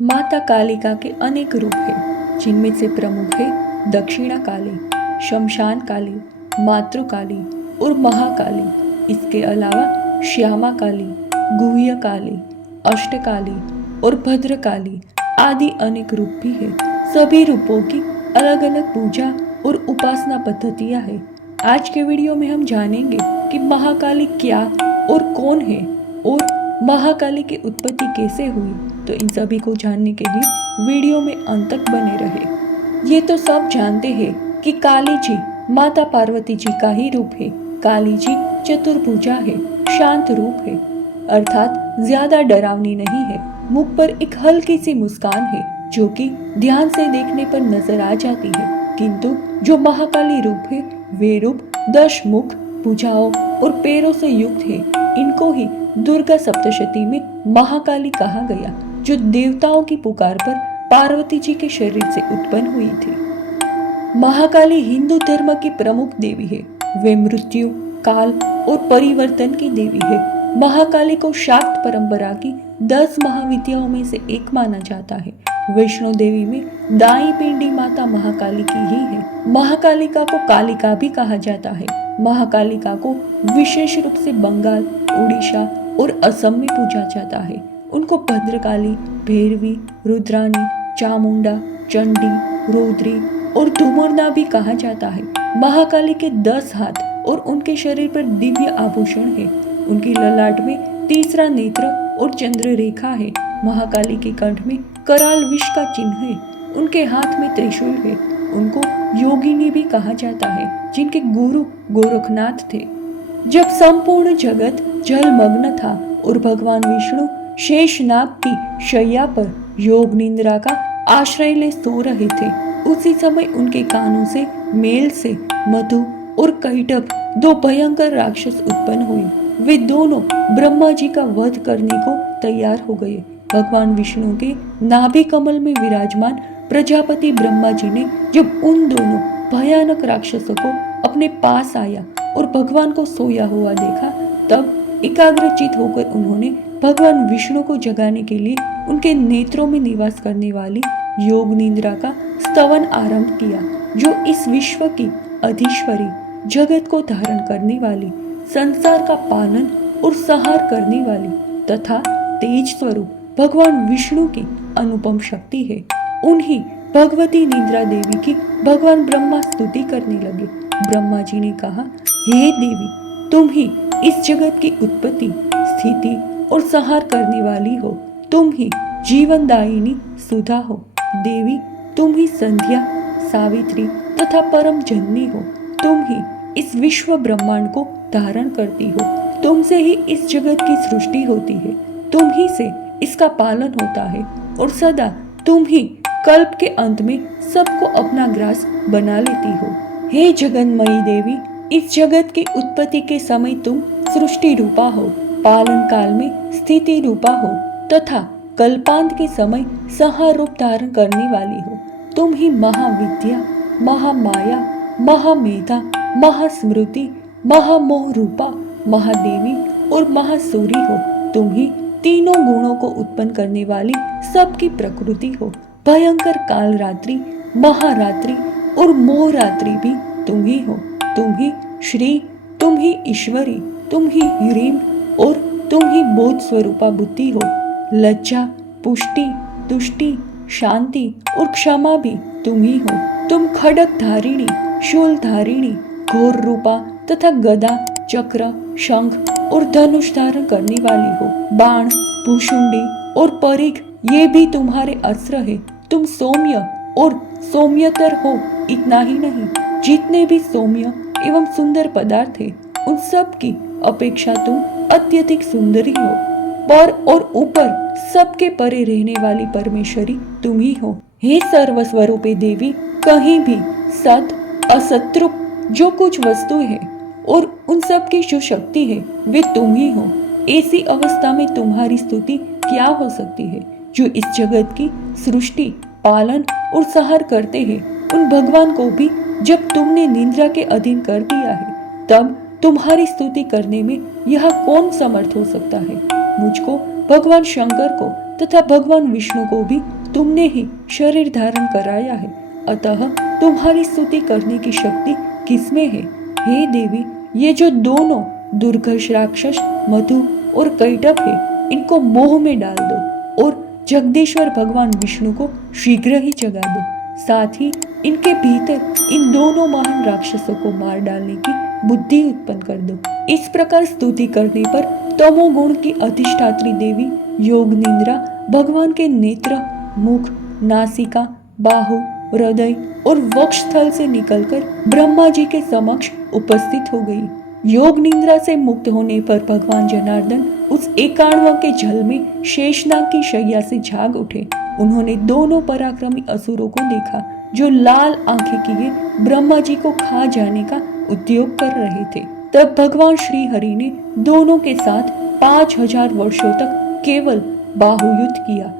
माता कालिका के अनेक रूप हैं, जिनमें से प्रमुख है दक्षिणा काली, शमशान काली, मातृकाली और महाकाली। इसके अलावा श्यामा काली, गुह्य काली, अष्टकाली और भद्रकाली आदि अनेक रूप भी है। सभी रूपों की अलग अलग पूजा और उपासना पद्धतियां हैं। आज के वीडियो में हम जानेंगे कि महाकाली क्या और कौन है और महाकाली की उत्पत्ति कैसे हुई। तो इन सभी को जानने के लिए वीडियो में अंत तक बने रहे। ये तो सब जानते हैं कि काली जी माता पार्वती जी का ही रूप है। काली जी चतुर्भुजा है, शांत रूप है, अर्थात ज्यादा डरावनी नहीं है। मुख पर एक हल्की सी मुस्कान है जो कि ध्यान से देखने पर नजर आ जाती है। किंतु जो महाकाली रूप है वे रूप 10 मुख, भुजाओं और पैरों से युक्त है। इनको ही दुर्गा सप्तशती में महाकाली कहा गया, जो देवताओं की पुकार पर पार्वती जी के शरीर से उत्पन्न हुई थी। महाकाली हिंदू धर्म की प्रमुख देवी है। वे मृत्यु, काल और परिवर्तन की देवी है। महाकाली को शाक्त परंपरा की 10 महाविद्याओं में से एक माना जाता है। वैष्णो देवी में दाई पिंडी माता महाकाली की ही है। महाकालिका को कालिका भी कहा जाता है। महाकालिका को विशेष रूप से बंगाल, उड़ीसा और असम में पूजा जाता है। उनको भद्रकाली, भैरवी, रुद्राणी, चामुंडा, चंडी, रौद्री और धूमरना भी कहा जाता है। महाकाली के 10 हाथ और उनके शरीर पर दिव्य आभूषण है। उनकी ललाट में तीसरा नेत्र और चंद्र रेखा है। महाकाली के कंठ में कराल विष का चिन्ह है। उनके हाथ में त्रिशूल है। उनको योगिनी भी कहा जाता है, जिनके गुरु गोरखनाथ थे। जब संपूर्ण जगत जलमग्न था और भगवान विष्णु शेषनाग की शैया पर योग निंद्रा का आश्रय ले सो रहे थे, उसी समय उनके कानों से मेल से मधु और कैटभ 2 भयंकर राक्षस उत्पन्न हुए। वे दोनों ब्रह्मा जी का वध करने को तैयार हो गए। भगवान विष्णु के नाभि कमल में विराजमान प्रजापति ब्रह्मा जी ने जब उन दोनों भयानक राक्षसों को अपने पास आया और भगवान को सोया हुआ देखा, तब एकाग्रचित होकर उन्होंने भगवान विष्णु को जगाने के लिए उनके नेत्रों में निवास करने वाली योग निंद्रा का स्तवन आरंभ किया, जो इस विश्व की अधीश्वरी, जगत को धारण करने वाली, संसार का पालन और संहार करने वाली तथा तेज स्वरूप भगवान विष्णु की अनुपम शक्ति है। उन्हीं भगवती निद्रा देवी की भगवान ब्रह्मा स्तुति करने लगे। ब्रह्मा जी ने कहा, हे देवी, तुम ही इस जगत की उत्पत्ति, स्थिति और संहार करने वाली हो। तुम ही जीवनदायिनी सुधा हो। देवी, तुम ही संध्या, सावित्री तथा परम जननी हो। तुम ही इस विश्व ब्रह्मांड को धारण करती हो। तुमसे ही इस जगत की सृष्टि होती है। तुम ही से इसका पालन होता है और सदा तुम ही कल्प के अंत में सबको अपना ग्रास बना लेती हो। हे जगन्मयी देवी, इस जगत की उत्पत्ति के समय तुम सृष्टि रूपा हो, पालन काल में स्थिति रूपा हो तथा कल्पांत के समय संहार रूप धारण करने वाली हो। तुम ही महाविद्या, महामाया, महामेधा, महास्मृति, महामोह रूपा, महादेवी और महासूरी हो। तुम ही तीनों गुणों को उत्पन्न करने वाली सबकी प्रकृति हो। भयंकर काल रात्रि, महारात्रि और मोहरात्रि भी तुम ही हो। तुम ही श्री, तुम ही ईश्वरी, तुम ही ह्रीम और तुम ही बोध स्वरूपा बुद्धि हो। लज्जा, पुष्टि, तुष्टि, शांति और क्षमा भी तुम ही हो। तुम खड्ग धारिणी, शूल धारिणी, घोर रूपा तथा गदा, चक्र, शंख और धनुष धारण करने वाली हो। बाण, भूषुंडी और परिघ ये भी तुम्हारे अस्त्र है। तुम सौम्य और सौम्यतर हो। इतना ही नहीं, जितने भी सौम्य एवं सुंदर पदार्थ है, उन सब की अपेक्षा तुम अत्यधिक सुंदरी हो। पर और ऊपर सबके परे रहने वाली परमेश्वरी तुम ही हो। हे सर्वस्वरूपे देवी, कहीं भी सत असत्रुप जो कुछ वस्तु है और उन सब की जो शक्ति है वे तुम ही हो। ऐसी अवस्था में तुम्हारी स्तुति क्या हो सकती है? जो इस जगत की सृष्टि, पालन और संहार करते हैं, उन भगवान को भी जब तुमने निंद्रा के अधीन कर दिया है, तब तुम्हारी स्तुति करने में यह कौन समर्थ हो सकता है? मुझको भगवान शंकर को तथा भगवान विष्णु को भी तुमने ही शरीर धारण कराया है, अतः तुम्हारी स्तुति करने की शक्ति किसमें है? हे देवी, ये जो दोनों दुर्घर्ष राक्षस मधु और कैटभ है, इनको मोह में डाल दो और जगदीश्वर भगवान विष्णु को शीघ्र ही जगा दो। साथ ही इनके भीतर इन दोनों महान राक्षसों को मार डालने की बुद्धि उत्पन्न कर दो। इस प्रकार स्तुति करने पर तमोगुण की अधिष्ठात्री देवी योग निद्रा भगवान के नेत्र, मुख, नासिका, बाहु, हृदय और वक्ष स्थल से निकलकर ब्रह्मा जी के समक्ष उपस्थित हो गई। योग निद्रा से मुक्त होने पर भगवान जनार्दन उस एकांव के जल में शेषनाग की शैया से जाग उठे। उन्होंने दोनों पराक्रमी असुरों को देखा जो लाल आंखें किए ब्रह्मा जी को खा जाने का उद्योग कर रहे थे। तब भगवान श्री हरि ने दोनों के साथ 5000 वर्षों तक केवल बाहुयुद्ध किया।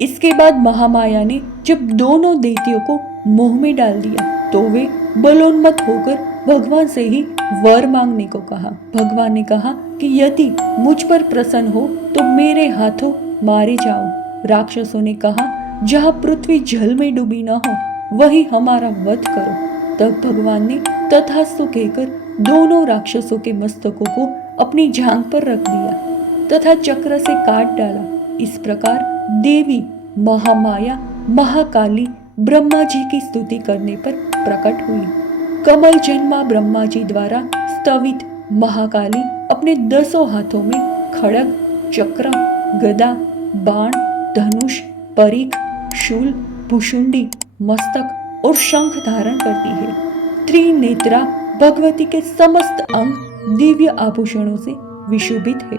इसके बाद महामाया ने जब दोनों दैत्यों को मोह में डाल दिया तो वे बलोन्मत्त होकर भगवान से ही वर मांगने को कहा। भगवान ने कहा कि यदि मुझ पर प्रसन्न हो तो मेरे हाथों मारे जाओ। राक्षसों ने कहा, जहाँ पृथ्वी जल में डूबी न हो वही हमारा वध करो। तब भगवान ने तथास्तु कहकर दोनों राक्षसों के मस्तकों को अपनी जांघ पर रख दिया तथा चक्र से काट डाला। इस प्रकार देवी महामाया महाकाली ब्रह्मा जी की स्तुति करने पर प्रकट हुई। कमल जन्मा ब्रह्मा जी द्वारा स्तवित महाकाली अपने 10 हाथों में खड्ग, चक्र, गदा, बाण, धनुष, परिघ, शूल, भुशुंडी, मस्तक और शंख धारण करती है। त्रिनेत्रा भगवती के समस्त अंग दिव्य आभूषणों से विशोभित है।